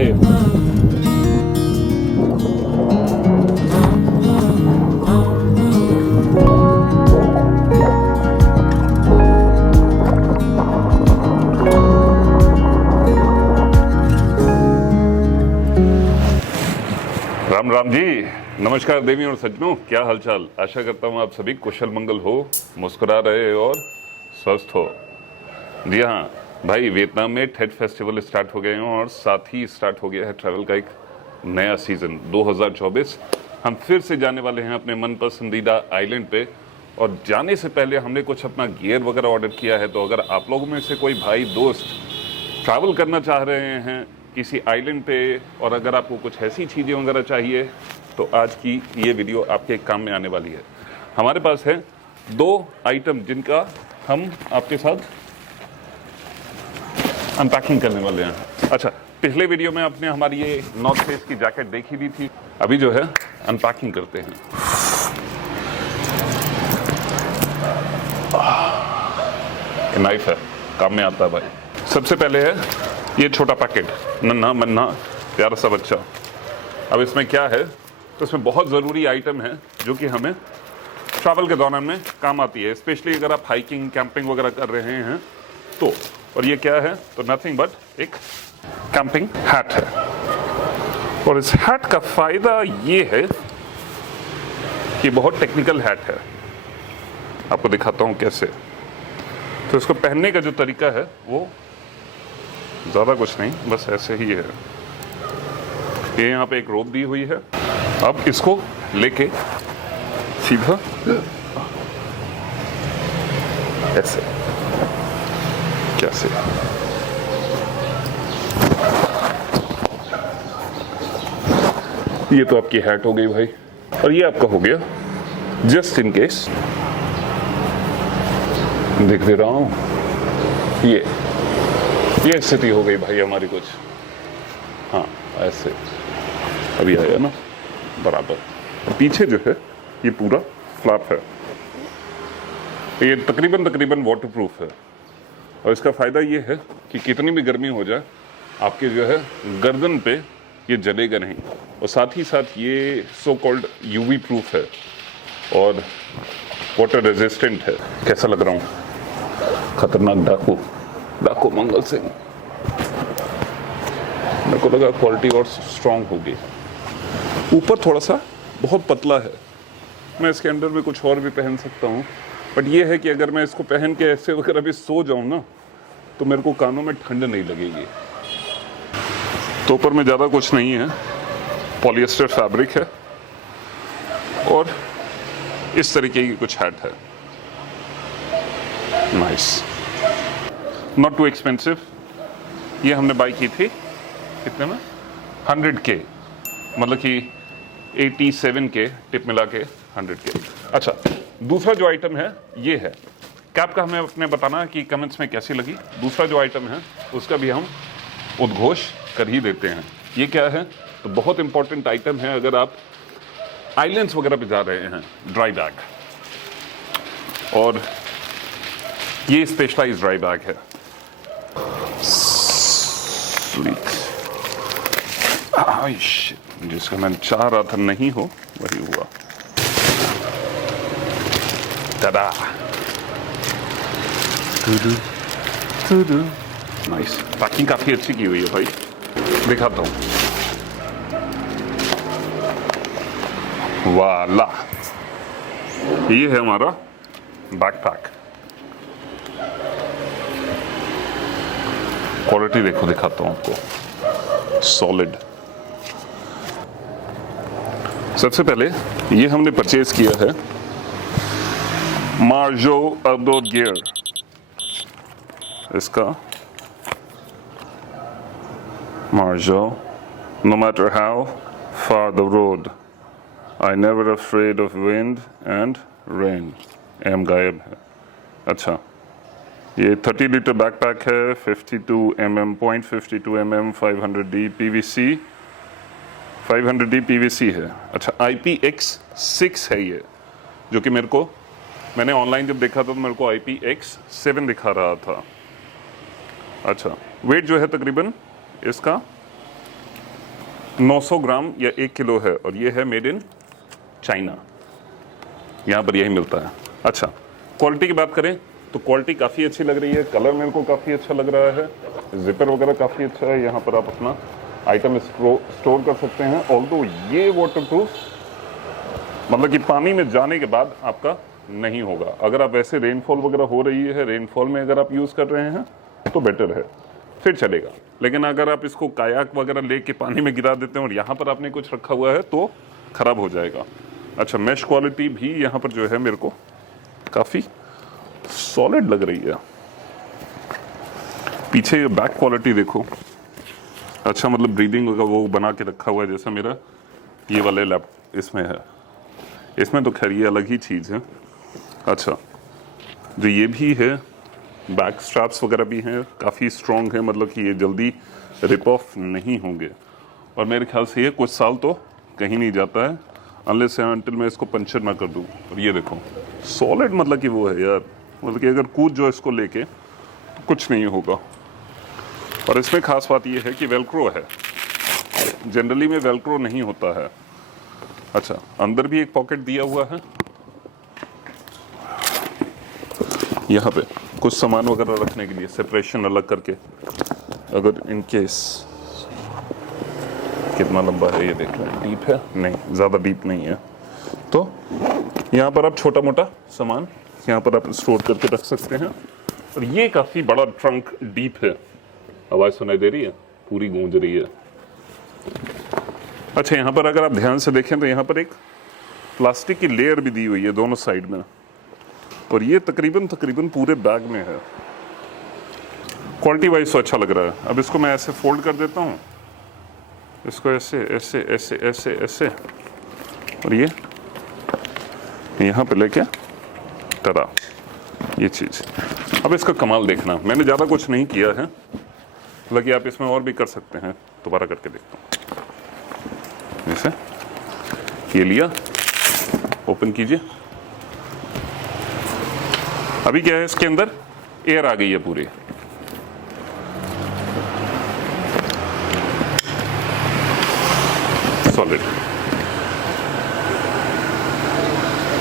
महादेव। राम राम जी, नमस्कार देवी और सज्जनों, क्या हालचाल। आशा करता हूँ आप सभी कुशल मंगल हो, मुस्कुरा रहे हो और स्वस्थ हो। जी हाँ भाई, वियतनाम में टेट फेस्टिवल स्टार्ट हो गए हैं और साथ ही स्टार्ट हो गया है ट्रैवल का एक नया सीज़न 2024। हम फिर से जाने वाले हैं अपने मन पसंदीदा आइलैंड पे, और जाने से पहले हमने कुछ अपना गियर वगैरह ऑर्डर किया है। तो अगर आप लोगों में से कोई भाई दोस्त ट्रैवल करना चाह रहे हैं किसी आइलैंड पे, और अगर आपको कुछ ऐसी चीज़ें वगैरह चाहिए, तो आज की ये वीडियो आपके काम में आने वाली है। हमारे पास है 2 आइटम जिनका हम आपके साथ अनपैकिंग करने वाले हैं। अच्छा, पिछले वीडियो में आपने हमारी ये नॉर्थ फेस की जैकेट देखी दी थी, अभी जो है अनपैकिंग करते हैं। नाइफ है, काम में आता है भाई। सबसे पहले है ये छोटा पैकेट, नन्हा मन्ना प्यारा सा बच्चा। अब इसमें क्या है, तो इसमें बहुत ज़रूरी आइटम है जो कि हमें ट्रैवल के दौरान में काम आती है, स्पेशली अगर आप हाइकिंग कैंपिंग वगैरह कर रहे हैं तो। और ये क्या है, तो नथिंग बट एक कैंपिंग हैट है। और इस हैट का फ़ायदा ये है कि बहुत टेक्निकल हैट है, आपको दिखाता हूँ कैसे। तो इसको पहनने का जो तरीका है वो ज़्यादा कुछ नहीं, बस ऐसे ही है। ये यहाँ पे एक रोप दी हुई है। अब इसको लेके सीधा ऐसे, कैसे, ये तो आपकी हैट हो गई भाई, और ये आपका हो गया जस्ट इन केस। देख दे रहा हूं, ये स्थिति हो गई भाई हमारी कुछ। हाँ ऐसे, अभी आया ना बराबर। पीछे जो है ये पूरा फ्लैप है, ये तकरीबन वाटरप्रूफ है। और इसका फ़ायदा ये है कि कितनी भी गर्मी हो जाए, आपके जो है गर्दन पे ये जलेगा नहीं। और साथ ही साथ ये सो कॉल्ड यूवी प्रूफ है और वाटर रेजिस्टेंट है। कैसा लग रहा हूँ, खतरनाक डाकू मंगल सिंह। मेरे को लगा क्वालिटी और स्ट्रांग होगी। ऊपर थोड़ा सा बहुत पतला है, मैं इसके अंदर में कुछ और भी पहन सकता हूँ, बट ये है कि अगर मैं इसको पहन के ऐसे वगैरह भी सो जाऊँ ना, तो मेरे को कानों में ठंड नहीं लगेगी। तो ऊपर में ज़्यादा कुछ नहीं है, पॉलिएस्टर फैब्रिक है और इस तरीके की कुछ हैट है। Nice, not too expensive. ये हमने बाई की थी कितने में, 100K, मतलब कि 87K टिप मिला के 100K। अच्छा, दूसरा जो आइटम है ये है कैप का, हमें अपने बताना कि कमेंट्स में कैसी लगी। दूसरा जो आइटम है उसका भी हम उद्घोष कर ही देते हैं। ये क्या है, तो बहुत इंपॉर्टेंट आइटम है अगर आप आइलैंड्स वगैरह पे जा रहे हैं। ड्राई बैग, और ये स्पेशलाइज्ड ड्राई बैग है। जिसका मैं चाह रहा था नहीं हो वही हुआ। tada! नाइस, पैकिंग काफी अच्छी की हुई है भाई, दिखाता हूँ। वाला, ये है हमारा बैकपैक। क्वालिटी देखो, दिखाता हूँ आपको, सॉलिड। सबसे पहले ये हमने परचेज किया है मार्जो आउटडोर गियर। इसका Marjo, no matter how far the road, I never afraid of wind and rain. M गायब है। अच्छा, ये 30 लीटर बैकपैक है, 52 mm, 0.52 mm, 500D PVC, 500D PVC है। अच्छा, IPX6 है ये, जो कि मैंने ऑनलाइन जब देखा था तो मेरे को IPX7 दिखा रहा था। अच्छा, वेट जो है तकरीबन इसका 900 ग्राम या 1 किलो है और ये है मेड इन चाइना, यहाँ पर यही मिलता है। अच्छा, क्वालिटी की बात करें तो क्वालिटी काफ़ी अच्छी लग रही है, कलर मेरे को काफ़ी अच्छा लग रहा है, जिपर वगैरह काफ़ी अच्छा है। यहाँ पर आप अपना आइटम स्टोर कर सकते हैं। ऑल्दो ये वाटरप्रूफ मतलब कि पानी में जाने के बाद आपका नहीं होगा। अगर आप ऐसे रेनफॉल वगैरह हो रही है, रेनफॉल में अगर आप यूज़ कर रहे हैं तो बेटर है, फिर चलेगा। लेकिन अगर आप इसको कायाक वगैरह लेके पानी में गिरा देते हैं और यहाँ पर आपने कुछ रखा हुआ है तो ख़राब हो जाएगा। अच्छा, मैश क्वालिटी भी यहाँ पर जो है मेरे को काफ़ी सॉलिड लग रही है। पीछे बैक क्वालिटी देखो, अच्छा मतलब ब्रीदिंग का वो बना के रखा हुआ है जैसा मेरा ये वाले लैप इसमें है। इसमें तो खैर ये अलग ही चीज़ है। अच्छा, जो ये भी है, बैक स्ट्रैप्स वगैरह भी हैं, काफ़ी स्ट्रॉन्ग है, मतलब कि ये जल्दी रिप ऑफ नहीं होंगे और मेरे ख्याल से ये कुछ साल तो कहीं नहीं जाता है अनलेस एंड अनटिल मैं इसको पंचर ना कर दूं। और ये देखो सॉलिड, मतलब कि वो है यार, मतलब कि अगर कूद जो इसको लेके तो कुछ नहीं होगा। और इसमें खास बात ये है कि वेलक्रो है, जनरली में वेलक्रो नहीं होता है। अच्छा, अंदर भी एक पॉकेट दिया हुआ है, यहाँ पे कुछ सामान वगैरह रखने के लिए सेपरेशन अलग करके। अगर इन केस, कितना लंबा है ये देख रहे हैं, डीप है नहीं, ज़्यादा डीप नहीं है, तो यहाँ पर आप छोटा मोटा सामान यहाँ पर आप स्टोर करके रख सकते हैं। और ये काफ़ी बड़ा ट्रंक डीप है, आवाज़ सुनाई दे रही है, पूरी गूंज रही है। अच्छा, यहाँ पर अगर आप ध्यान से देखें तो यहाँ पर एक प्लास्टिक की लेयर भी दी हुई है दोनों साइड में, और ये तकरीबन पूरे बैग में है। क्वालिटी वाइज तो अच्छा लग रहा है। अब इसको मैं ऐसे फोल्ड कर देता हूँ, इसको ऐसे ऐसे ऐसे ऐसे ऐसे, और ये यहाँ पे लेके टरा ये चीज़। अब इसका कमाल देखना, मैंने ज़्यादा कुछ नहीं किया है, हालांकि आप इसमें और भी कर सकते हैं। दोबारा करके देखता हूँ, जैसे ये लिया, ओपन कीजिए। अभी क्या है, इसके अंदर एयर आ गई है पूरी। सॉलिड,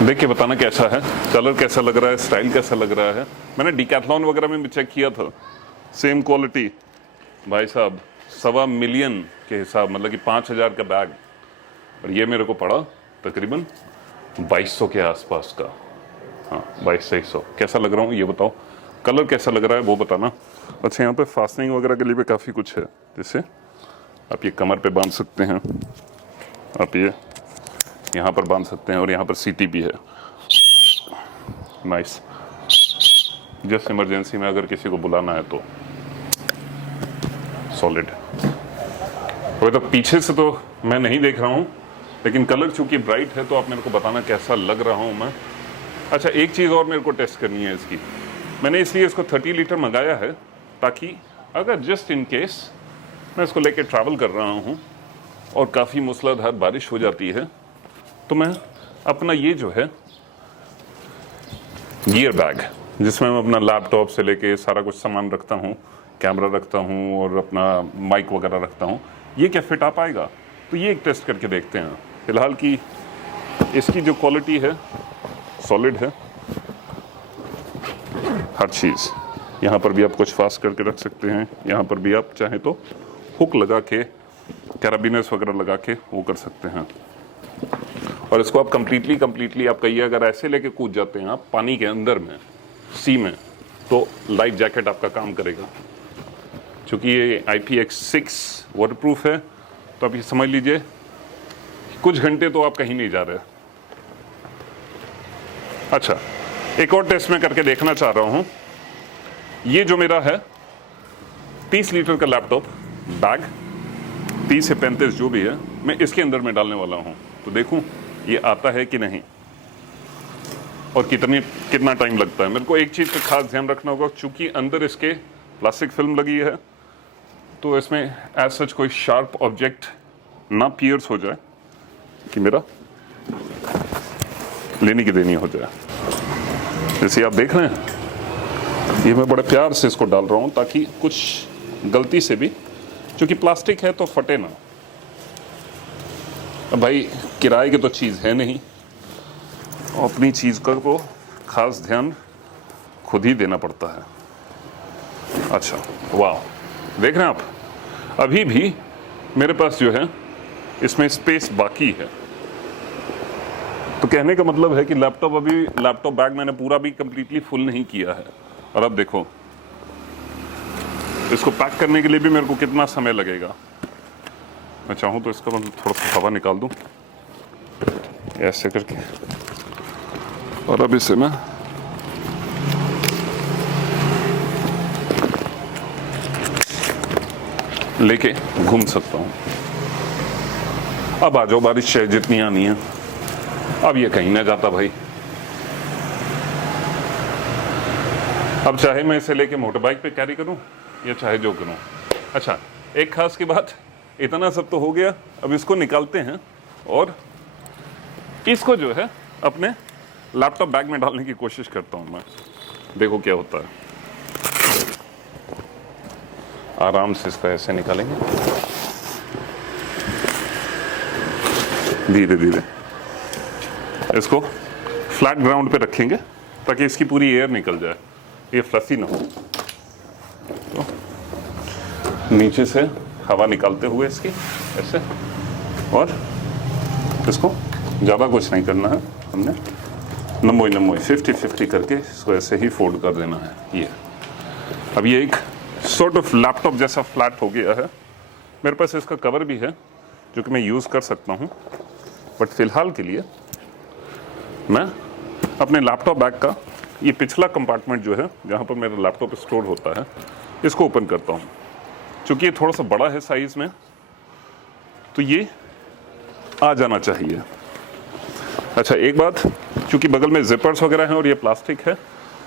देख के बताना कैसा है, कलर कैसा लग रहा है, स्टाइल कैसा लग रहा है। मैंने डिकैथलॉन वगैरह में भी चेक किया था, सेम क्वालिटी भाई साहब, 1.25 मिलियन के हिसाब, मतलब कि 5,000 का बैग, और ये मेरे को पड़ा तकरीबन 2200 के आसपास का। हाँ, 2200। कैसा लग रहा हूँ ये बताओ, कलर कैसा लग रहा है वो बताना। अच्छा, यहाँ पे फास्टनिंग वगैरह के लिए भी काफ़ी कुछ है, जैसे आप ये कमर पे बांध सकते हैं, आप ये यहाँ पर बांध सकते हैं, और यहाँ पर सीटी भी है। नाइस, जस्ट इमरजेंसी में अगर किसी को बुलाना है तो। सॉलिड। वही तो पीछे से तो मैं नहीं देख रहा हूँ, लेकिन कलर चूंकि ब्राइट है तो आप मेरे को बताना कैसा लग रहा हूँ मैं। अच्छा, एक चीज़ और मेरे को टेस्ट करनी है इसकी। मैंने इसलिए इसको 30 लीटर मंगाया है ताकि अगर जस्ट इन केस मैं इसको लेके ट्रैवल कर रहा हूँ और काफ़ी मूसलाधार बारिश हो जाती है तो मैं अपना ये जो है गियर बैग, जिसमें मैं अपना लैपटॉप से लेके सारा कुछ सामान रखता हूँ, कैमरा रखता हूँ और अपना माइक वगैरह रखता हूँ, ये क्या फिट आ पाएगा? तो ये एक टेस्ट करके देखते हैं। फिलहाल की इसकी जो क्वालिटी है सॉलिड है, हर चीज़। यहाँ पर भी आप कुछ फास्ट करके रख सकते हैं, यहाँ पर भी आप चाहें तो हुक लगा के, कैराबिनर्स वगैरह लगा के वो कर सकते हैं। और इसको आप कम्प्लीटली आप कहिए, अगर ऐसे लेके कूद जाते हैं आप पानी के अंदर में, सी में, तो लाइफ जैकेट आपका काम करेगा। चूँकि ये IPX6 वाटरप्रूफ है तो आप ये समझ लीजिए कुछ घंटे तो आप कहीं नहीं जा रहे। अच्छा, एक और टेस्ट मैं करके देखना चाह रहा हूँ। ये जो मेरा है 30 लीटर का लैपटॉप बैग, 30 से 35 जो भी है, मैं इसके अंदर में डालने वाला हूँ। तो देखूँ ये आता है कि नहीं और कितना टाइम लगता है। मेरे को एक चीज़ का खास ध्यान रखना होगा, चूँकि अंदर इसके प्लास्टिक फिल्म लगी है तो इसमें एज सच कोई शार्प ऑब्जेक्ट ना पियर्स हो जाए कि मेरा लेने की देनी हो जाए। जैसे आप देख रहे हैं, ये मैं बड़े प्यार से इसको डाल रहा हूँ ताकि कुछ गलती से भी, क्योंकि प्लास्टिक है तो फटे ना। अब भाई किराए की तो चीज़ है नहीं, अपनी चीज़ का को खास ध्यान खुद ही देना पड़ता है। अच्छा, वाह, देख रहे हैं आप, अभी भी मेरे पास जो है इसमें स्पेस बाकी है। तो कहने का मतलब है कि लैपटॉप बैग मैंने पूरा भी कंप्लीटली फुल नहीं किया है। और अब देखो, इसको पैक करने के लिए भी मेरे को कितना समय लगेगा। मैं चाहूँ तो इसका मतलब थोड़ा सा हवा निकाल दूँ ऐसे करके, और अब इसे मैं लेके घूम सकता हूँ। अब आ जाओ, बारिश है जितनी आनी है, अब ये कहीं ना जाता भाई। अब चाहे मैं इसे लेके मोटर बाइक पे कैरी करूं या चाहे जो करूं। अच्छा, एक खास की बात, इतना सब तो हो गया, अब इसको निकालते हैं और इसको जो है अपने लैपटॉप बैग में डालने की कोशिश करता हूं मैं। देखो क्या होता है। आराम से इसको ऐसे निकालेंगे, धीरे धीरे इसको फ्लैट ग्राउंड पे रखेंगे ताकि इसकी पूरी एयर निकल जाए, ये फ्लफी ना हो। तो नीचे से हवा निकालते हुए इसकी ऐसे, और इसको ज़्यादा कुछ नहीं करना है, हमने नमोई 50-50 करके इसको ऐसे ही फोल्ड कर देना है। ये अब ये एक सॉर्ट ऑफ लैपटॉप जैसा फ्लैट हो गया है। मेरे पास इसका कवर भी है जो कि मैं यूज़ कर सकता हूँ, बट फिलहाल के लिए मैं अपने लैपटॉप बैग का ये पिछला कंपार्टमेंट जो है जहाँ पर मेरा लैपटॉप स्टोर होता है, इसको ओपन करता हूँ। चूँकि ये थोड़ा सा बड़ा है साइज़ में, तो ये आ जाना चाहिए। अच्छा, एक बात, चूँकि बगल में जिपर्स वगैरह हैं और ये प्लास्टिक है,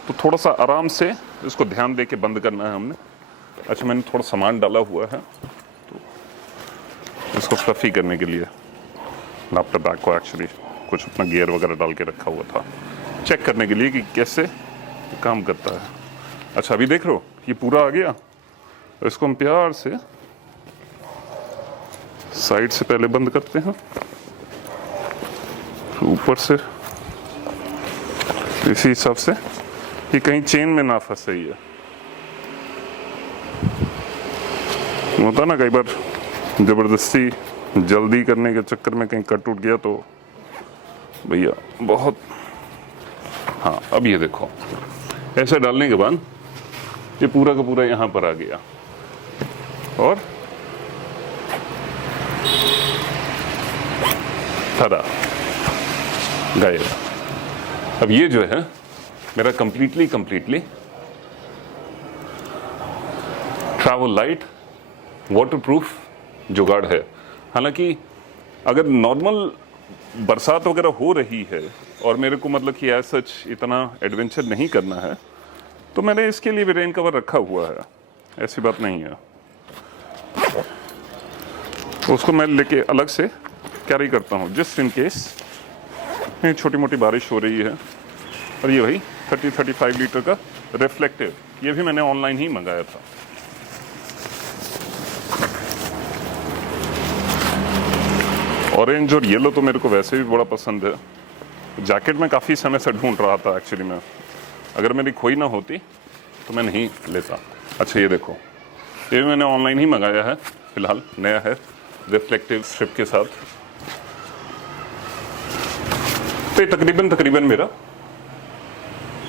तो थोड़ा सा आराम से इसको ध्यान दे के बंद करना है हमने। अच्छा, मैंने थोड़ा सामान डाला हुआ है तो इसको फ्लफी करने के लिए लैपटॉप बैग को एक्चुअली कुछ अपना गियर वगैरह डाल के रखा हुआ था, चेक करने के लिए कि कैसे काम करता है। अच्छा, अभी देख रहे हो ये पूरा आ गया। तो इसको हम प्यार से साइड से पहले बंद करते हैं, ऊपर से इसी हिसाब से कि कहीं चेन में ना फंसे। ये होता ना कई बार, जबरदस्ती जल्दी करने के चक्कर में कहीं कट टूट गया तो भैया बहुत। हाँ, अब ये देखो, ऐसे डालने के बाद ये पूरा का पूरा यहाँ पर आ गया और थरा गायब। अब ये जो है मेरा कंप्लीटली ट्रैवल लाइट वाटरप्रूफ जुगाड़ है। हालांकि अगर नॉर्मल बरसात वगैरह हो रही है और मेरे को मतलब कि एज सच इतना एडवेंचर नहीं करना है, तो मैंने इसके लिए भी रेन कवर रखा हुआ है, ऐसी बात नहीं है। उसको मैं लेके अलग से कैरी करता हूँ जस्ट इन केस छोटी मोटी बारिश हो रही है। और ये भाई 30-35 लीटर का रिफ्लेक्टिव, ये भी मैंने ऑनलाइन ही मंगाया था। ऑरेंज और येलो तो मेरे को वैसे भी बड़ा पसंद है। जैकेट में काफ़ी समय से ढूंढ रहा था एक्चुअली मैं, अगर मेरी खोई ना होती तो मैं नहीं लेता। अच्छा, ये देखो, ये भी मैंने ऑनलाइन ही मंगाया है, फिलहाल नया है रिफ्लेक्टिव स्ट्रिप के साथ। तो तकरीबन मेरा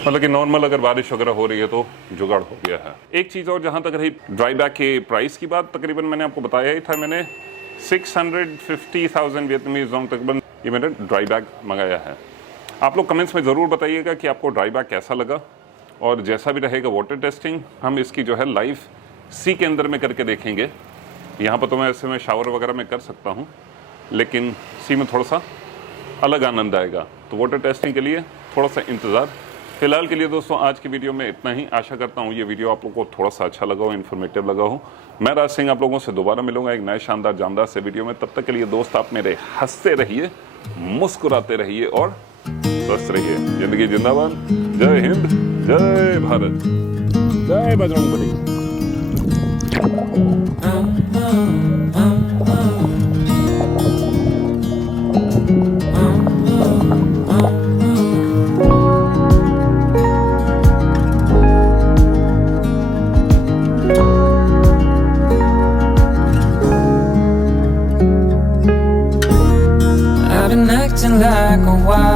मतलब कि नॉर्मल अगर बारिश वगैरह हो रही है तो जुगाड़ हो गया है। एक चीज़ और, जहाँ तक रही ड्राई बैग के प्राइस की बात, तकरीबन मैंने आपको बताया ही था, मैंने 650,000 वियतनामीज डोंग तकरीबन ये मैंने ड्राई बैग मंगाया है। आप लोग कमेंट्स में ज़रूर बताइएगा कि आपको ड्राई बैग कैसा लगा, और जैसा भी रहेगा वाटर टेस्टिंग हम इसकी जो है लाइव सी के अंदर में करके देखेंगे। यहाँ पर तो मैं ऐसे में शावर वगैरह में कर सकता हूँ, लेकिन सी में थोड़ा सा अलग आनंद आएगा। तो वाटर टेस्टिंग के लिए थोड़ा सा इंतज़ार। फिलहाल के लिए दोस्तों आज की वीडियो में इतना ही। आशा करता हूँ ये वीडियो आप लोगों को थोड़ा सा अच्छा लगा हो, इन्फॉर्मेटिव लगा हो। मैं राज सिंह आप लोगों से दोबारा मिलूंगा एक नए शानदार जानदार से वीडियो में। तब तक के लिए दोस्त आप मेरे हंसते रहिए, मुस्कुराते रहिए और स्वस्थ रहिए। जिंदगी जिंदाबाद। जय हिंद, जय भारत, जय बजरंगबली। like a wild